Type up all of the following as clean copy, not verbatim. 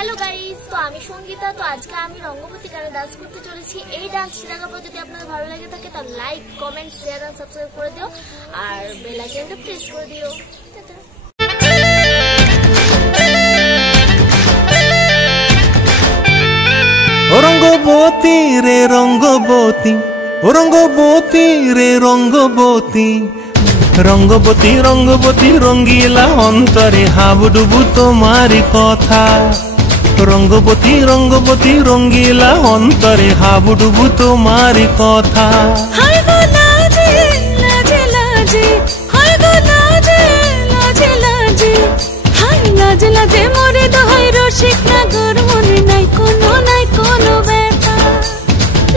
Hello guys, তো আমি সঙ্গীতা। তো আজকে আমি রঙ্গবতী গানে ডান্স করতে চলেছি। এই ডান্সটি দেখার পর যদি আপনাদের ভালো লাগে থাকে তাহলে লাইক, কমেন্ট, শেয়ার আর সাবস্ক্রাইব করে দিও আর বেল আইকনটা প্রেস করে দিও। রঙ্গবতী রে রঙ্গবতী, রঙ্গবতী রে রঙ্গবতী, রঙ্গবতী রঙ্গবতী রঙ্গিলা অন্তরে হাবুডুবু তোমারি কথা। রঙ্গবতী রঙ্গবতী রঙ্গিলা অন্তরে হাবুডুবু তোমারি কথা। হায় গো লাজে লাজে লাজে, হায় গো লাজে লাজে লাজে, হায় লাজে লাজে মোরে দোহাই রসিক নাগর মনে নাই কোনো ব্যথা।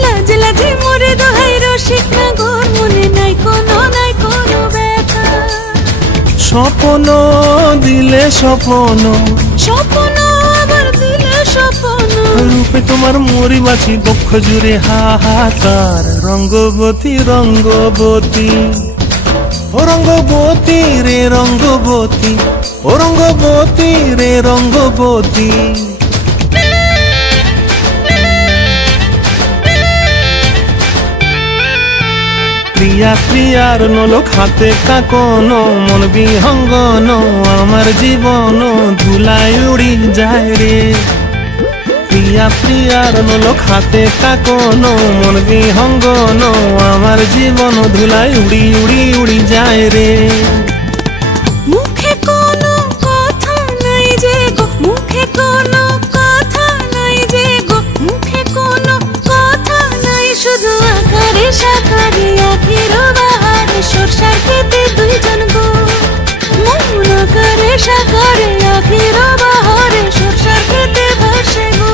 লাজে লাজে মোরে দোহাই রসিক নাগর মনে নাই কোনো ব্যথা। স্বপ্ন দিলে স্বপ্ন, স্বপ্ন আবার দিলে স্বপ্ন, রূপে তোমার মরি বাছি বক্ষ জুড়ে হাহাকার। রঙ্গবতী রঙ্গবতী, ও রঙ্গবতী রে রঙ্গবতী, ও রঙ্গবতী রে রঙ্গবতী। প্রিয়া প্রিয়ার নলোক হাতে কাকন, মন বিহঙ্গন আমার জীবন ধুলায় উড়ি যায় রে। প্রিয়া প্রিয়ার নলোক হাতে কাকন, মন বিহঙ্গন আমার জীবন ধুলায় উড়ি উড়ি উড়ি যায় রে। মুখে কোনো কথা নাই যে গো, মুখে কোনো কথা নাই যে গো, মুখে কোনো কথা নাই, শুধু আকারে সাকারে আখির বাহারে সরষার খেতে দুইজন গো। মন আকারে সাকারে আখির বাহারে সরষার খেতে ভাসে গো।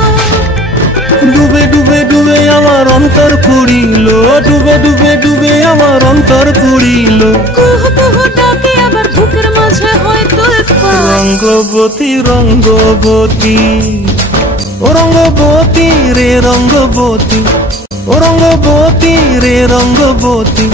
ডুবে ডুবে ডুবে আমার অন্তর পুড়িল, ডুবে ডুবে ডুবে আমার অন্তর পুড়িল। কুহ কুহ ডাকে আবার বুকের মাঝে হয় তোলপাড়। রঙ্গবতী রঙ্গবতী, ও রঙ্গবতী রে রঙ্গবতী, ও রঙ্গবতী রে রঙ্গবতী।